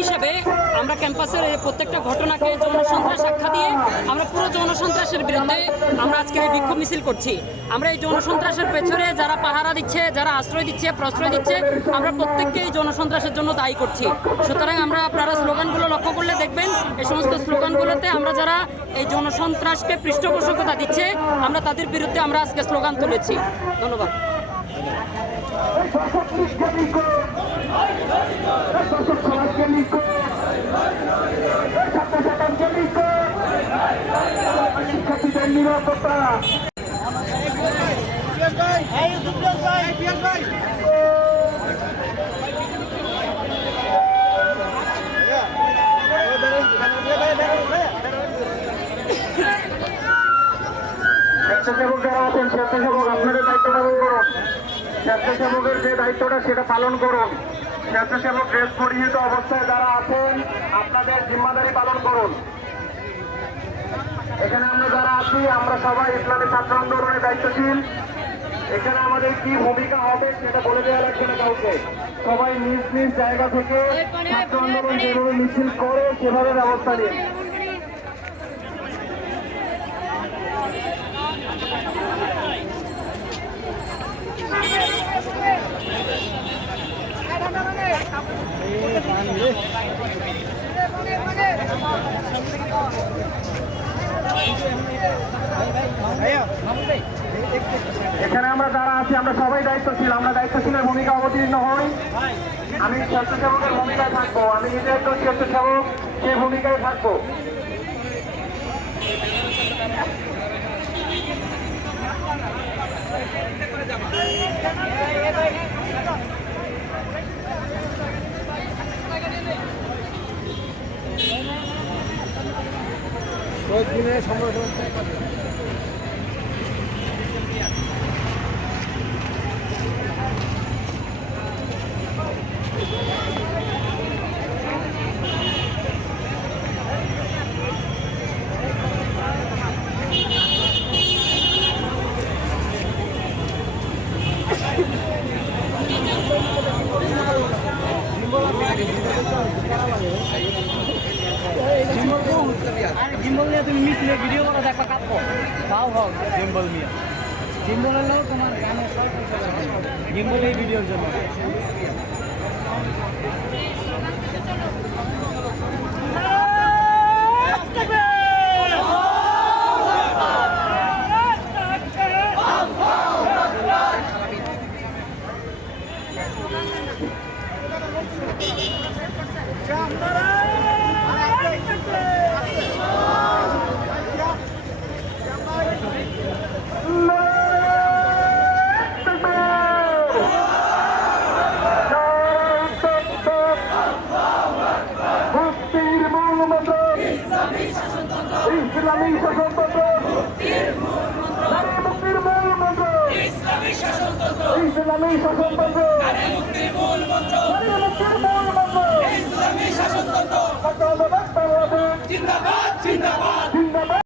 হিসেবে আমরা ক্যাম্পাসের প্রত্যেকটা ঘটনাকে যৌনসন্ত্রাস আখ্যা দিয়ে আমরা পুরো যৌনসন্ত্রাসের বিরুদ্ধে আমরা আজকে এই বিক্ষোভ মিছিল করছি। আমরা এই যৌনসন্ত্রাসের পেছনে যারা পাহারা দিচ্ছে, যারা আশ্রয় দিচ্ছে, প্রশ্রয় দিচ্ছে, আমরা প্রত্যেককে এই যৌনসন্ত্রাসের জন্য দায়ী করছি। সুতরাং আপনারা স্লোগানগুলো লক্ষ্য করলে দেখবেন এই সমস্ত স্লোগানগুলোতে আমরা যারা এই যৌনসন্ত্রাসকে পৃষ্ঠপোষকতা দিচ্ছে আমরা তাদের বিরুদ্ধে আমরা আজকে স্লোগান তুলেছি। ধন্যবাদ। স্বেচ্ছাসেবক যারা আছেন, স্বেচ্ছাসেবক আপনাদের দায়িত্ব পালন করুন। স্বেচ্ছাসেবকের যে দায়িত্বটা সেটা পালন করুন। স্বেচ্ছাসেবক ড্রেস পরিহিত অবস্থায় যারা আছেন আপনাদের জিম্মাদারি পালন করুন। এখানে আমরা যারা আছি আমরা সবাই ইসলামী ছাত্র আন্দোলনের দায়িত্বশীল। এখানে আমাদের কি ভূমিকা হবে সেটা বলে দেওয়া লাগবে না কাউকে। সবাই নিজ নিজ জায়গা থেকে ছাত্র আন্দোলন যেভাবে মিছিল করে সেভাবে ব্যবস্থা নিন। এখানে আমরা যারা আছি আমরা সবাই দায়িত্বশীল। আমরা দায়িত্বশীলের ভূমিকা অবতীর্ণ হই। আমি স্বেচ্ছাসেবকের ভূমিকায় থাকবো। আমি নিজে একজন স্বেচ্ছাসেবক, সেই ভূমিকায় থাকবো। জিম্বল নিয়ে তুমি মিছিলে ভিডিও করে দেখবা কাঁদবো তাও হোক। জিম্বল নিয়ে জিম্বল হলেও তোমার গানের সব জিম্বল এই ভিডিওর জন্য। ইসলামী শাসনতন্ত্র, মুক্তির মূল মন্ত্র। ইসলামী শাসনতন্ত্র, মুক্তির মূল মন্ত্র। ইসলামী শাসনতন্ত্র, জিন্দাবাদ জিন্দাবাদ।